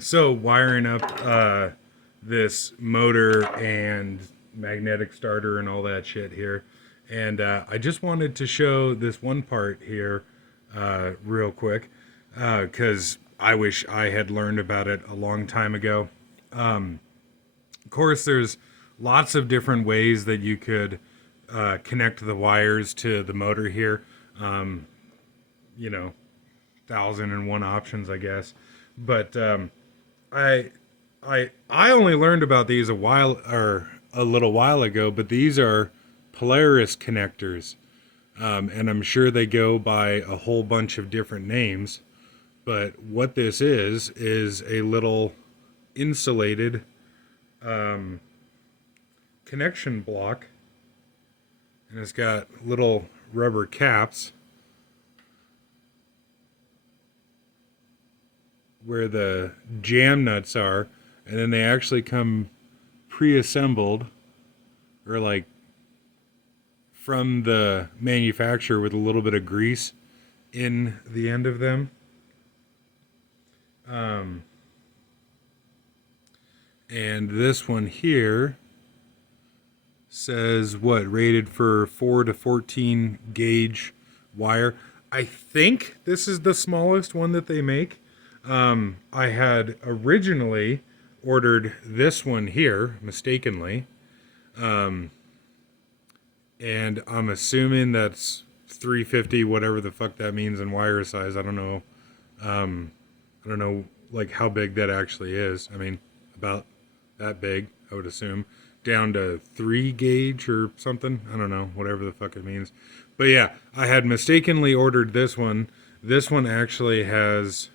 So wiring up this motor and magnetic starter and all that shit here, and I just wanted to show this one part here real quick because I wish I had learned about it a long time ago. Of course, there's lots of different ways that you could connect the wires to the motor here. Um, you know, 1,001 options, I guess. But I I only learned about these a little while ago, but these are Polaris connectors, and I'm sure they go by a whole bunch of different names. But what this is a little insulated connection block, and it's got little rubber caps where the jam nuts are, and then they actually come pre-assembled or like from the manufacturer with a little bit of grease in the end of them. Um, and this one here says what, rated for 4 to 14 gauge wire. I think this is the smallest one that they make. I had originally ordered this one here mistakenly, and I'm assuming that's 350, whatever the fuck that means in wire size. I don't know. I don't know like how big that actually is. I mean, about that big, I would assume. Down to 3 gauge or something. I don't know, whatever the fuck it means. But yeah, I had mistakenly ordered this one. This one actually has,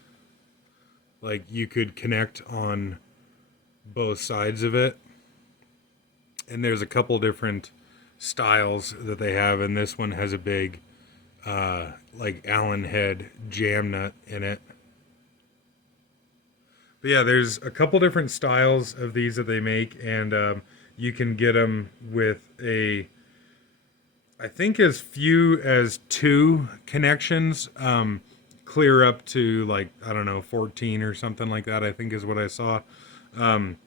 like, you could connect on both sides of it. And there's a couple different styles that they have, and this one has a big, like, Allen head jam nut in it. But yeah, there's a couple different styles of these that they make, and you can get them with I think as few as 2 connections, clear up to like, I don't know, 14 or something like that, I think is what I saw. Um,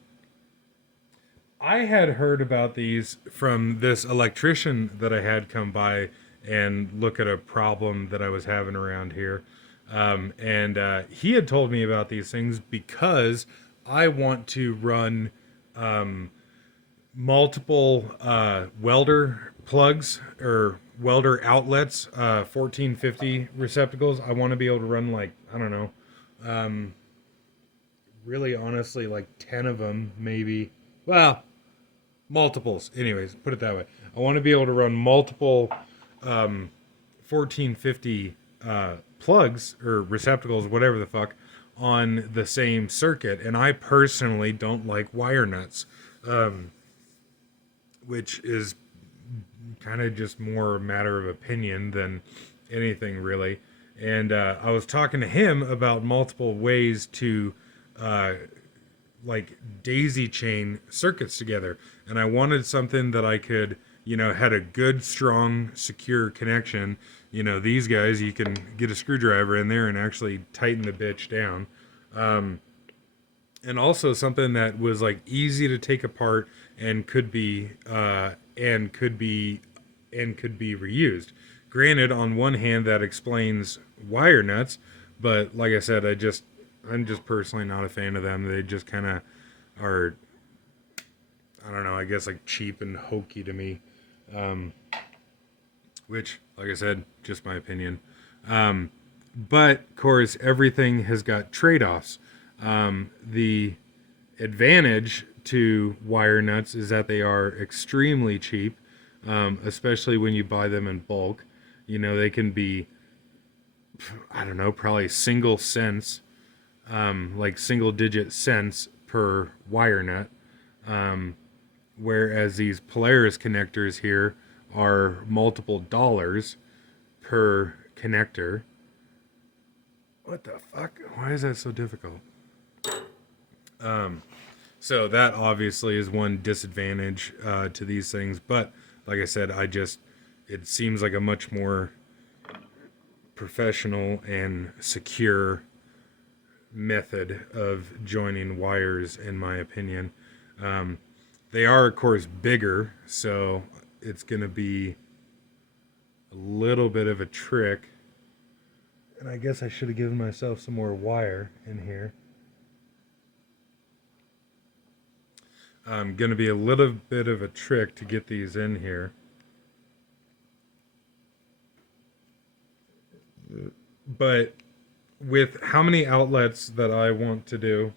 I had heard about these from this electrician that I had come by and look at a problem that I was having around here. And he had told me about these things because I want to run multiple welder plugs or welder outlets, 1450 receptacles. I want to be able to run, like, I don't know, really honestly, like 10 of them, maybe. Well, multiples. Anyways, put it that way. I want to be able to run multiple 1450 plugs or receptacles, whatever the fuck, on the same circuit. And I personally don't like wire nuts, which is kind of just more a matter of opinion than anything really. And I was talking to him about multiple ways to uh, like daisy chain circuits together, and I wanted something that I could, had a good, strong, secure connection. These guys, you can get a screwdriver in there and actually tighten the bitch down. And also something that was like easy to take apart and could be reused. Granted, on one hand, that explains wire nuts, but like I said, I'm just personally not a fan of them. They just kind of are, I don't know, I guess like cheap and hokey to me. Um, which, like I said, just my opinion. But of course, everything has got trade-offs. The advantage to wire nuts is that they are extremely cheap, especially when you buy them in bulk. They can be, I don't know, probably single cents, like single digit cents per wire nut. Whereas these Polaris connectors here are multiple dollars per connector. What the fuck? Why is that so difficult? So that obviously is one disadvantage to these things. But like I said, it seems like a much more professional and secure method of joining wires, in my opinion. They are, of course, bigger, so it's going to be a little bit of a trick. And I guess I should have given myself some more wire in here. Going to be a little bit of a trick to get these in here. But with how many outlets that I want to do,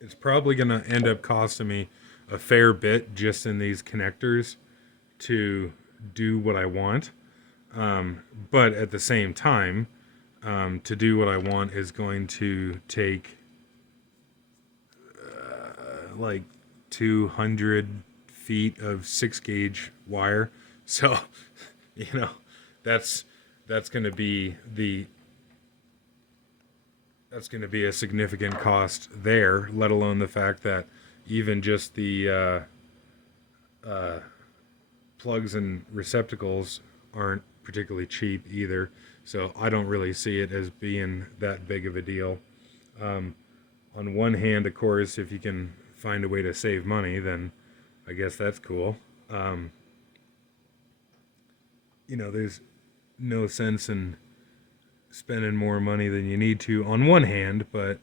it's probably going to end up costing me a fair bit just in these connectors to do what I want. But at the same time, to do what I want is going to take like 200 feet of 6-gauge wire. So, you know, that's going to be a significant cost there, let alone the fact that even just the plugs and receptacles aren't particularly cheap either. So I don't really see it as being that big of a deal. On one hand, of course, if you can find a way to save money, then I guess that's cool. There's no sense in spending more money than you need to on one hand, but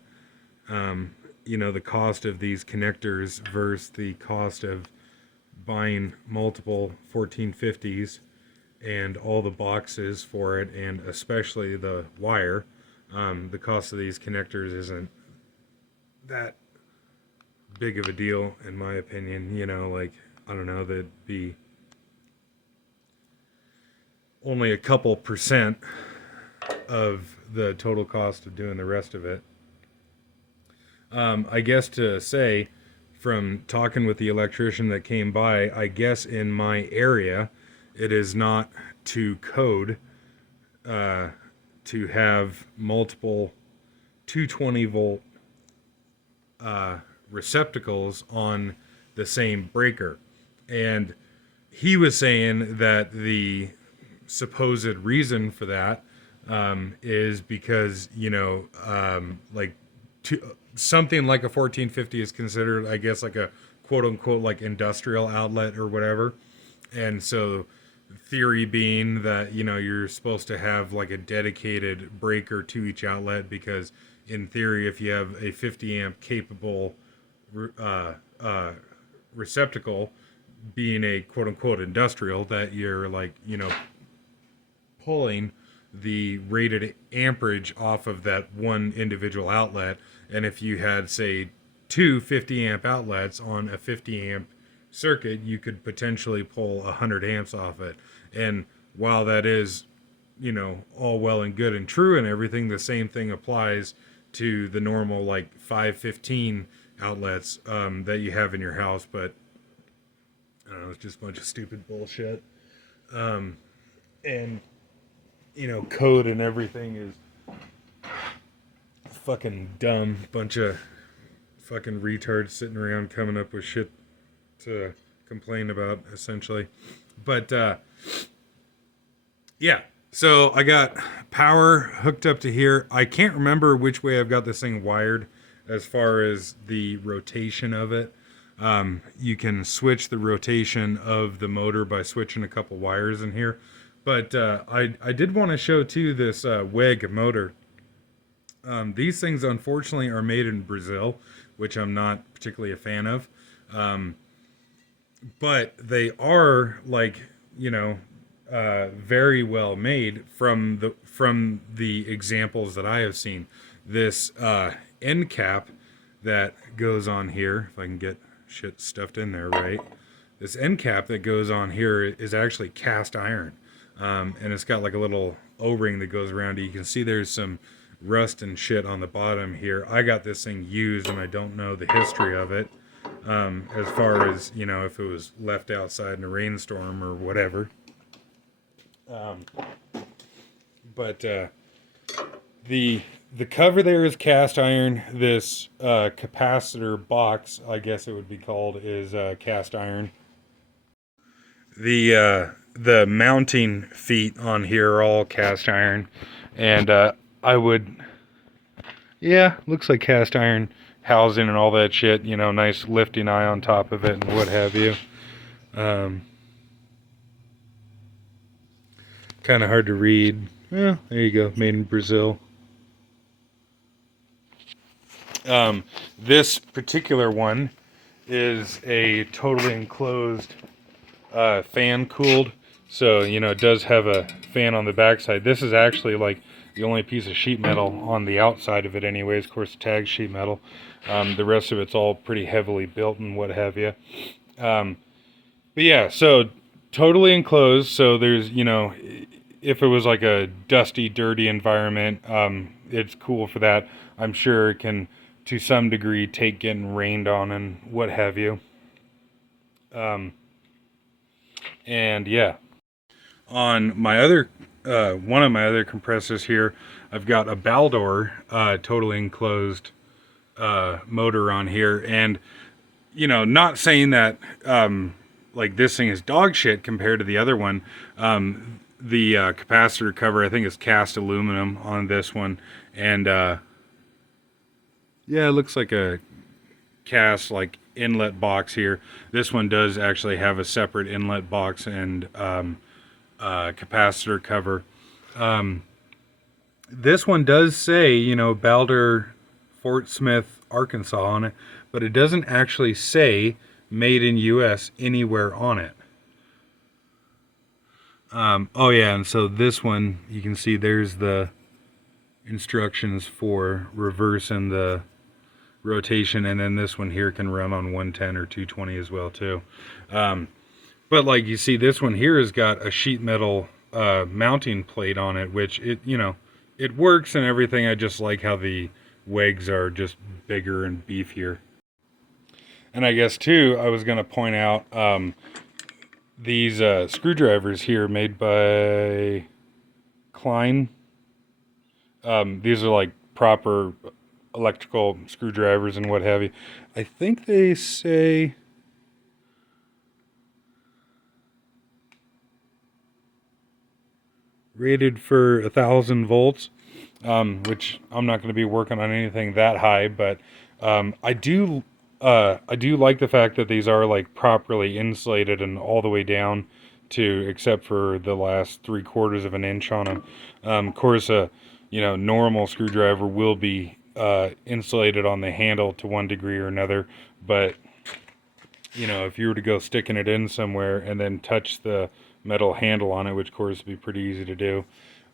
the cost of these connectors versus the cost of buying multiple 1450s and all the boxes for it, and especially the wire, the cost of these connectors isn't that big of a deal in my opinion. I don't know, that'd be only a couple percent of the total cost of doing the rest of it. I guess to say, from talking with the electrician that came by, I guess in my area, it is not to code to have multiple 220 volt receptacles on the same breaker. And he was saying that the supposed reason for that is because, something like a 1450 is considered, I guess, like a quote unquote like industrial outlet or whatever. And so theory being that, you're supposed to have like a dedicated breaker to each outlet, because in theory, if you have a 50 amp capable receptacle, being a quote unquote industrial, that you're like, pulling the rated amperage off of that one individual outlet. And if you had, say, two 50 amp outlets on a 50 amp circuit, you could potentially pull 100 amps off it. And while that is, all well and good and true and everything, the same thing applies to the normal like 515 outlets that you have in your house. But I don't know, it's just a bunch of stupid bullshit. And code and everything is fucking dumb. Bunch of fucking retards sitting around coming up with shit to complain about, essentially. But yeah, so I got power hooked up to here. I can't remember which way I've got this thing wired as far as the rotation of it. You can switch the rotation of the motor by switching a couple wires in here. But I did want to show too this WEG motor. These things unfortunately are made in Brazil, which I'm not particularly a fan of. But they are like, very well made from the examples that I have seen. This end cap that goes on here, if I can get shit stuffed in there right, this end cap that goes on here is actually cast iron, and it's got like a little O-ring that goes around it. You can see there's some rust and shit on the bottom here. I got this thing used and I don't know the history of it, as far as, if it was left outside in a rainstorm or whatever. But the cover there is cast iron. This capacitor box, I guess it would be called, is cast iron. The mounting feet on here are all cast iron, and I would Yeah, looks like cast iron housing and all that shit, you know, nice lifting eye on top of it and what have you. Kind of hard to read. Well, there you go, made in Brazil. This particular one is a totally enclosed fan cooled, so you know it does have a fan on the backside. This is actually like the only piece of sheet metal on the outside of it anyways. Of course, tag sheet metal. The rest of it's all pretty heavily built and what have you. But yeah, so totally enclosed, so there's, you know, if it was like a dusty, dirty environment, it's cool for that. I'm sure it can to some degree take getting rained on and what have you. And yeah, on my other one of my other compressors here, I've got a Baldor totally enclosed motor on here, and you know, not saying that like this thing is dog shit compared to the other one. The capacitor cover, I think, is cast aluminum on this one, and yeah, it looks like a cast like inlet box here. This one does actually have a separate inlet box and capacitor cover. This one does say, you know, Balder, Fort Smith, Arkansas on it, but it doesn't actually say made in US anywhere on it. Oh yeah, and so this one, you can see there's the instructions for reverse and the rotation, and then this one here can run on 110 or 220 as well too. But like you see, this one here has got a sheet metal mounting plate on it, which it, you know, it works and everything. I just like how the WEGs are just bigger and beefier. And I guess too, I was going to point out these screwdrivers here made by Klein. These are like proper electrical screwdrivers and what have you. I think they say rated for 1,000 volts, which I'm not going to be working on anything that high, but I do like the fact that these are like properly insulated and all the way down to, except for the last 3/4 of an inch on them. Of course, you know, normal screwdriver will be insulated on the handle to one degree or another, but you know, if you were to go sticking it in somewhere and then touch the metal handle on it, which of course would be pretty easy to do,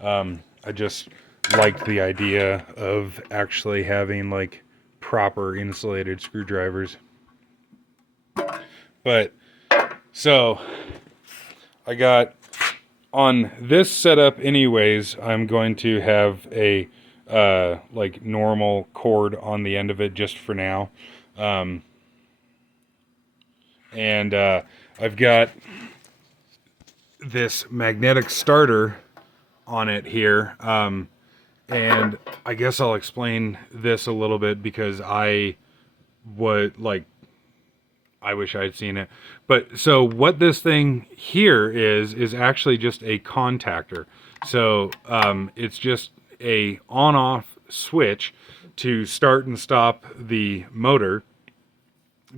I just liked the idea of actually having like proper insulated screwdrivers. But so I got on this setup anyways, I'm going to have a like normal cord on the end of it just for now. And I've got this magnetic starter on it here. And I guess I'll explain this a little bit because I would like, I wish I'd seen it. But so what this thing here is actually just a contactor. So it's just a on-off switch to start and stop the motor,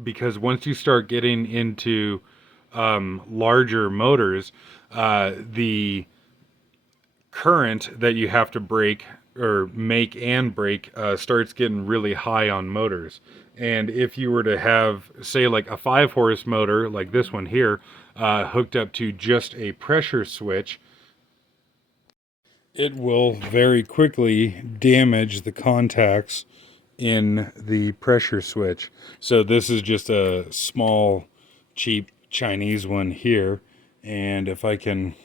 because once you start getting into larger motors, the current that you have to break or make and break starts getting really high on motors. And if you were to have, say, like a 5-horse motor like this one here hooked up to just a pressure switch, it will very quickly damage the contacts in the pressure switch. So this is just a small, cheap Chinese one here. And if I can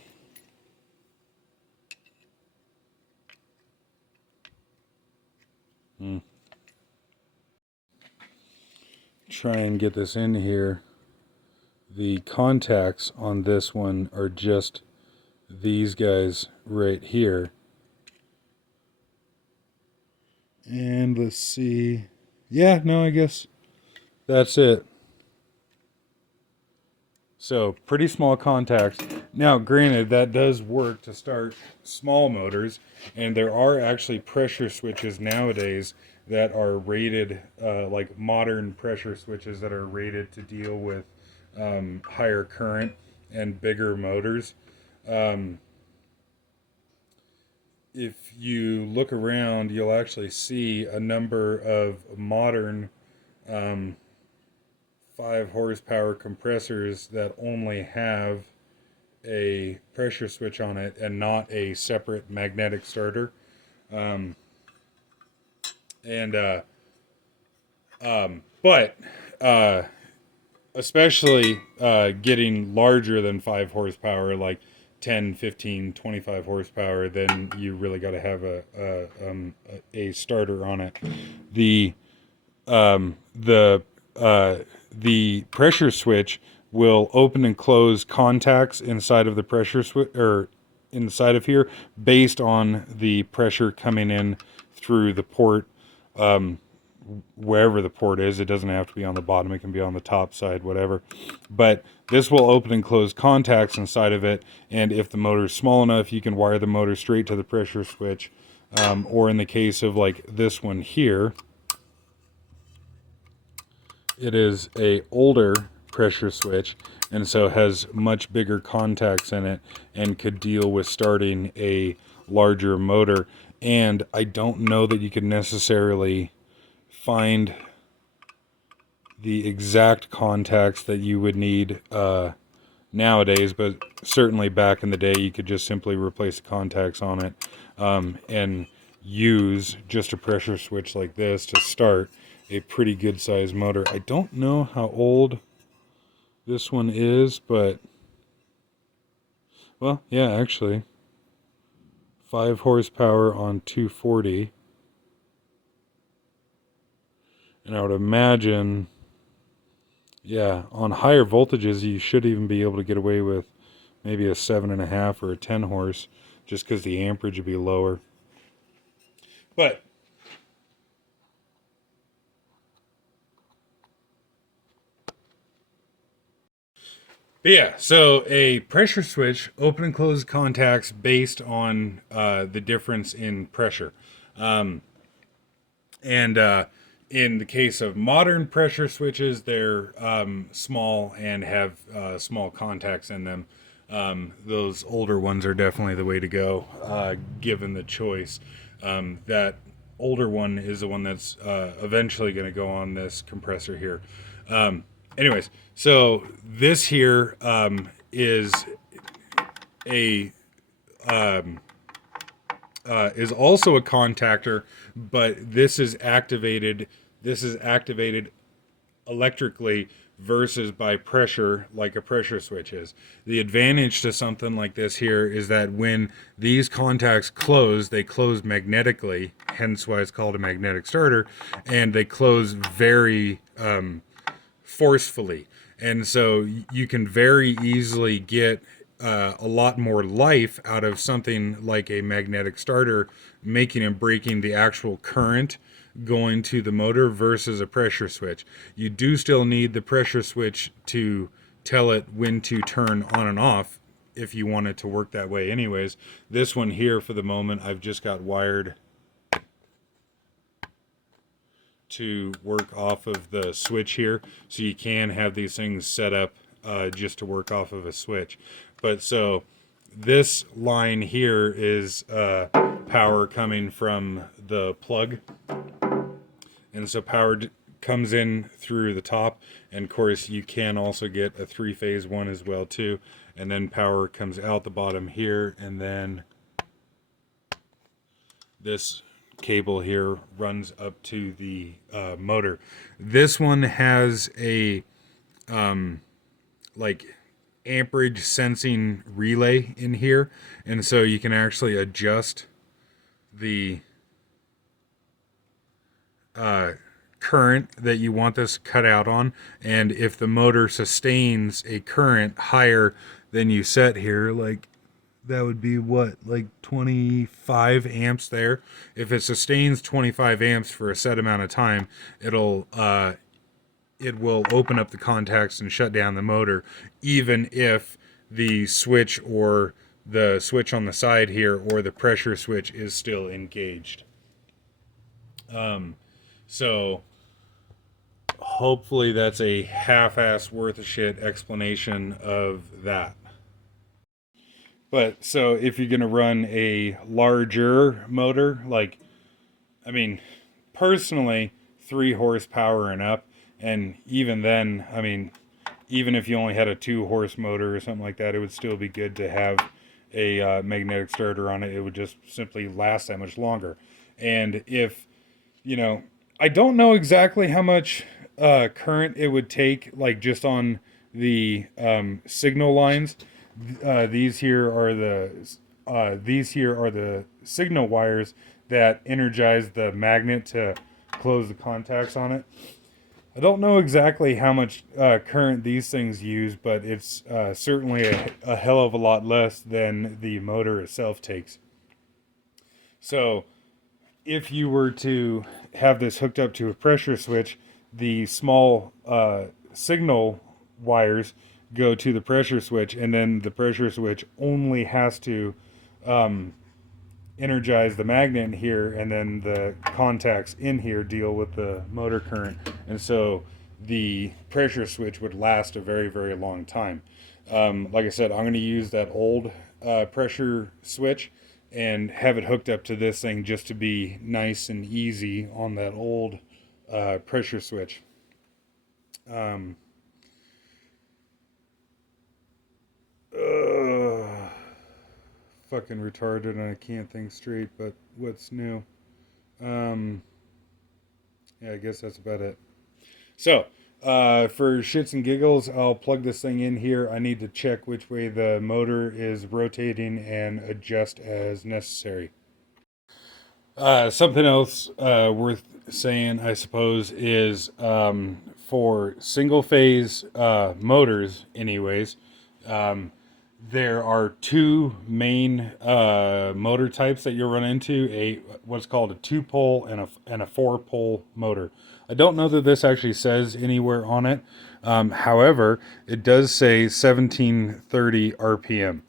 try and get this in here, the contacts on this one are just these guys right here. And let's see. Yeah, no, I guess that's it. So pretty small contacts. Now, granted, that does work to start small motors, and there are actually pressure switches nowadays that are rated, like modern pressure switches that are rated to deal with higher current and bigger motors. Um, if you look around, you'll actually see a number of modern um, 5 horsepower compressors that only have a pressure switch on it and not a separate magnetic starter. Um, and but especially getting larger than 5 horsepower, like 10, 15, 25 horsepower, then you really got to have a starter on it. The um, the the pressure switch will open and close contacts inside of the pressure switch or inside of here based on the pressure coming in through the port, um, wherever the port is. It doesn't have to be on the bottom, it can be on the top side, whatever. But this will open and close contacts inside of it, and if the motor is small enough, you can wire the motor straight to the pressure switch. Or in the case of like this one here, it is a older pressure switch, and so has much bigger contacts in it and could deal with starting a larger motor. And I don't know that you could necessarily find the exact contacts that you would need nowadays, but certainly back in the day you could just simply replace the contacts on it, and use just a pressure switch like this to start a pretty good sized motor. I don't know how old this one is, but well, yeah, actually 5 horsepower on 240, and I would imagine, yeah, on higher voltages you should even be able to get away with maybe a 7.5 or a 10 horse, just because the amperage would be lower. But yeah, so a pressure switch open and close contacts based on the difference in pressure. Um, and in the case of modern pressure switches, they're small and have small contacts in them. Those older ones are definitely the way to go, given the choice. That older one is the one that's eventually going to go on this compressor here. Anyways, so this here is a is also a contactor, but this is activated. This is activated electrically versus by pressure, like a pressure switch is. The advantage to something like this here is that when these contacts close, they close magnetically, hence why it's called a magnetic starter, and they close very forcefully. And so you can very easily get a lot more life out of something like a magnetic starter, making and breaking the actual current going to the motor versus a pressure switch. You do still need the pressure switch to tell it when to turn on and off if you want it to work that way anyways. This one here, for the moment, I've just got wired to work off of the switch here, so you can have these things set up just to work off of a switch. But so this line here is power coming from the plug, and so power comes in through the top, and of course you can also get a 3-phase one as well too, and then power comes out the bottom here, and then this cable here runs up to the motor. This one has a like amperage sensing relay in here, and so you can actually adjust the current that you want this cut out on, and if the motor sustains a current higher than you set here, like that would be what, like 25 amps there. If it sustains 25 amps for a set amount of time, it will open up the contacts and shut down the motor, even if the switch or the switch on the side here or the pressure switch is still engaged. So hopefully that's a half-ass worth of shit explanation of that. But so if you're going to run a larger motor, like, I mean, personally, 3 horsepower and up, and even then, I mean, even if you only had a 2-horse motor or something like that, it would still be good to have a magnetic starter on it. It would just simply last that much longer. And if, you know, I don't know exactly how much current it would take, like just on the signal lines. These here are the signal wires that energize the magnet to close the contacts on it. I don't know exactly how much current these things use, but it's certainly a hell of a lot less than the motor itself takes. So if you were to have this hooked up to a pressure switch, the small signal wires go to the pressure switch, and then the pressure switch only has to energize the magnet in here, and then the contacts in here deal with the motor current. And so the pressure switch would last a very, very long time. Like I said, I'm going to use that old pressure switch and have it hooked up to this thing just to be nice and easy on that old pressure switch. Fucking retarded and I can't think straight, but what's new? Yeah, I guess that's about it. So, for shits and giggles, I'll plug this thing in here. I need to check which way the motor is rotating and adjust as necessary. Something else worth saying, I suppose, is for single phase motors, anyways, there are 2 main motor types that you'll run into: what's called a 2-pole and a 4-pole motor. I don't know that this actually says anywhere on it. However, it does say 1730 RPM,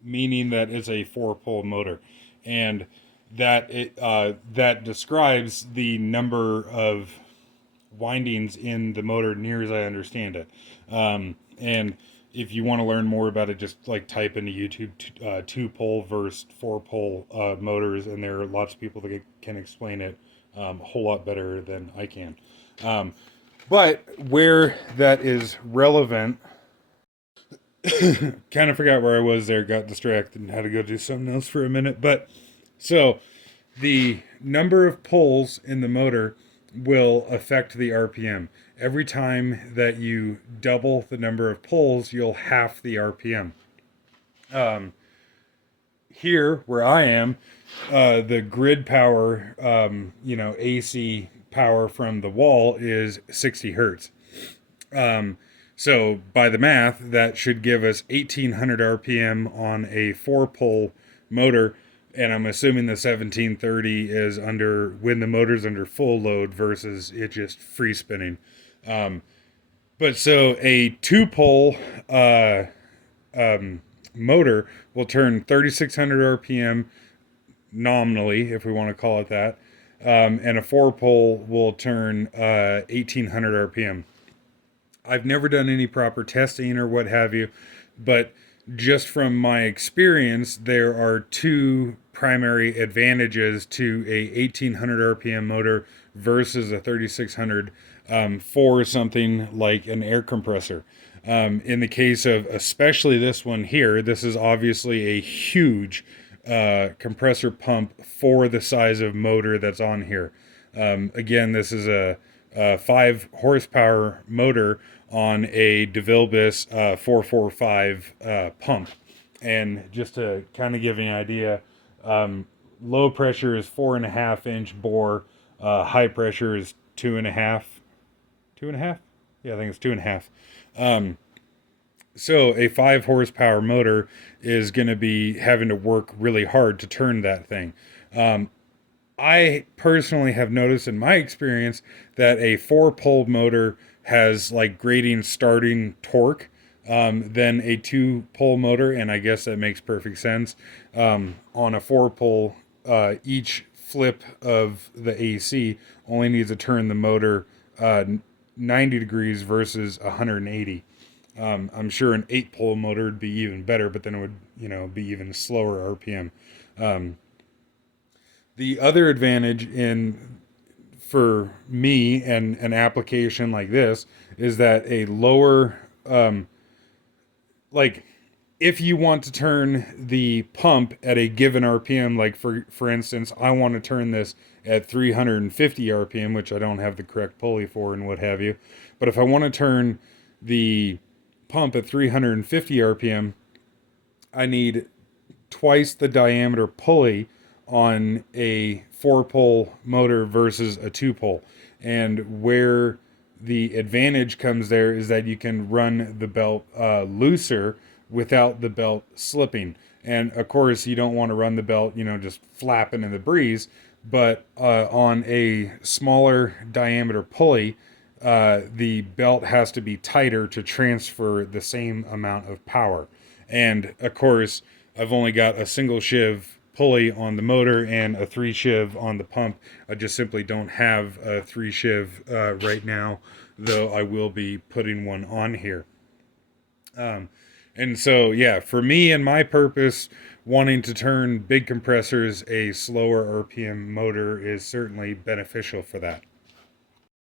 meaning that it's a 4-pole motor, and that describes the number of windings in the motor, near as I understand it. And if you want to learn more about it, just like type into YouTube 2-pole versus 4-pole motors, and there are lots of people that can explain it a whole lot better than I can. But where that is relevant, kind of forgot where I was there, got distracted and had to go do something else for a minute. But so the number of poles in the motor will affect the RPM. Every time that you double the number of poles, you'll half the RPM. Here, where I am, the grid power, AC power from the wall is 60 hertz. So by the math, that should give us 1800 RPM on a 4-pole motor. And I'm assuming the 1730 is under when the motor's under full load versus it just free spinning. But so a 2-pole motor will turn 3600 RPM nominally, if we want to call it that. And a 4-pole will turn 1800 RPM. I've never done any proper testing or what have you, but just from my experience, there are 2 primary advantages to a 1800 RPM motor versus a 3600 for something like an air compressor. In the case of especially this one here, this is obviously a huge compressor pump for the size of motor that's on here. Again, this is a 5 horsepower motor on a DeVilbiss 445 pump. And just to kind of give you an idea, low pressure is 4.5-inch bore, high pressure is 2.5. 2.5? Yeah, I think it's 2.5. So a 5 horsepower motor is going to be having to work really hard to turn that thing. I personally have noticed in my experience that a 4-pole motor has like grating starting torque. than a 2-pole motor, and I guess that makes perfect sense. On a 4-pole, each flip of the AC only needs to turn the motor 90 degrees versus 180. I'm sure an 8-pole motor would be even better, but then it would, be even slower RPM. The other advantage for me and an application like this is that a lower, like if you want to turn the pump at a given RPM, like for instance, I want to turn this at 350 RPM, which I don't have the correct pulley for and what have you. But if I want to turn the pump at 350 RPM, I need twice the diameter pulley on a 4-pole motor versus a 2-pole. And where the advantage comes there is that you can run the belt looser without the belt slipping. And of course, you don't want to run the belt, just flapping in the breeze. But on a smaller diameter pulley, the belt has to be tighter to transfer the same amount of power. And of course, I've only got a single shiv pulley on the motor and a 3 shiv on the pump. I just simply don't have a 3 shiv right now, though I will be putting one on here. And so, yeah, for me and my purpose, wanting to turn big compressors, a slower RPM motor is certainly beneficial for that.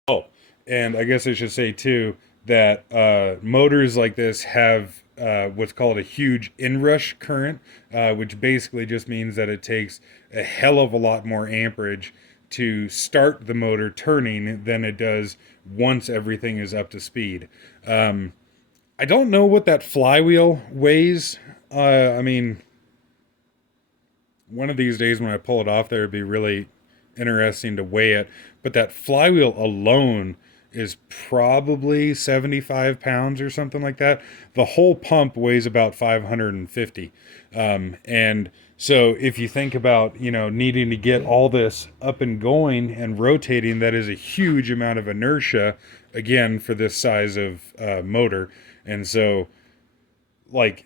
Oh, and I guess I should say too that motors like this have what's called a huge inrush current, which basically just means that it takes a hell of a lot more amperage to start the motor turning than it does once everything is up to speed. I don't know what that flywheel weighs. I mean, one of these days when I pull it off there, it'd be really interesting to weigh it. But that flywheel alone is probably 75 pounds or something like that. The whole pump weighs about 550. And so if you think about, needing to get all this up and going and rotating, that is a huge amount of inertia, again, for this size of motor. And so, like,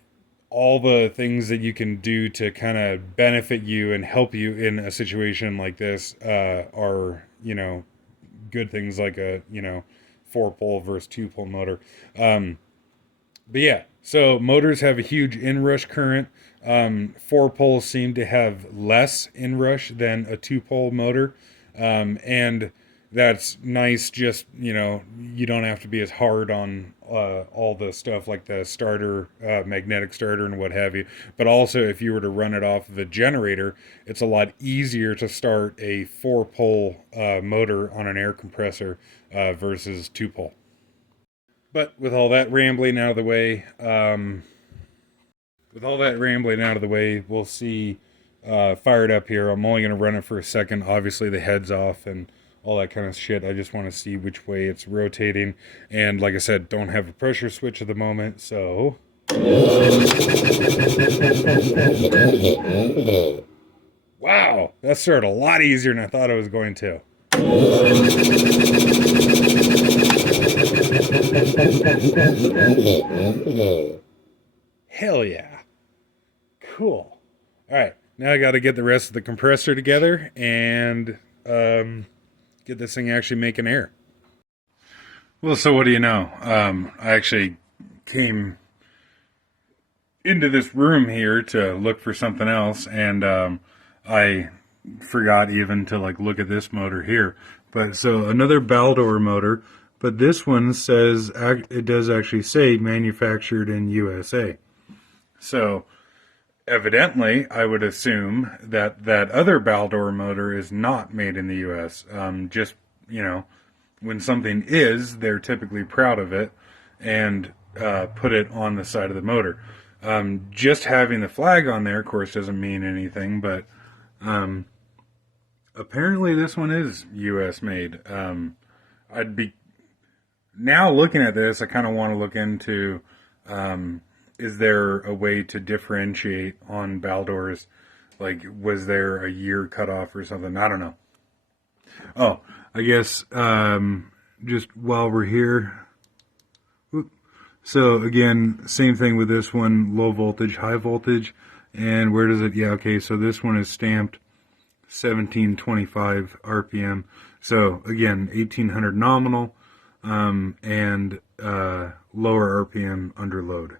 all the things that you can do to kind of benefit you and help you in a situation like this are, good things like a, 4-pole versus 2-pole motor. But yeah, so motors have a huge inrush current. 4-poles seem to have less inrush than a 2-pole motor. And that's nice. Just, you don't have to be as hard on all the stuff like the starter, magnetic starter and what have you. But also, if you were to run it off of a generator, it's a lot easier to start a 4-pole motor on an air compressor versus 2-pole. But with all that rambling out of the way, we'll see fired up here. I'm only going to run it for a second. Obviously, the head's off and all that kind of shit. I just want to see which way it's rotating. And like I said, don't have a pressure switch at the moment, so... Wow, that started a lot easier than I thought it was going to. Hell yeah. Cool. All right, now I got to get the rest of the compressor together and get this thing actually making air. Well, so what do you know? I actually came into this room here to look for something else, and I forgot even to look at this motor here. But so another Baldor motor, but this one says it does actually say manufactured in USA. So evidently, I would assume that that other Baldor motor is not made in the U.S. Just, when something is, they're typically proud of it and put it on the side of the motor. Just having the flag on there, of course, doesn't mean anything, but apparently this one is U.S. made. Now looking at this, I kind of want to look into... is there a way to differentiate on Baldors? Was there a year cutoff or something? I don't know. Oh, I guess just while we're here, So again, same thing with this one, low voltage, high voltage. And where does it, yeah, okay, so this one is stamped 1725 RPM. So again, 1800 nominal, and lower RPM under load.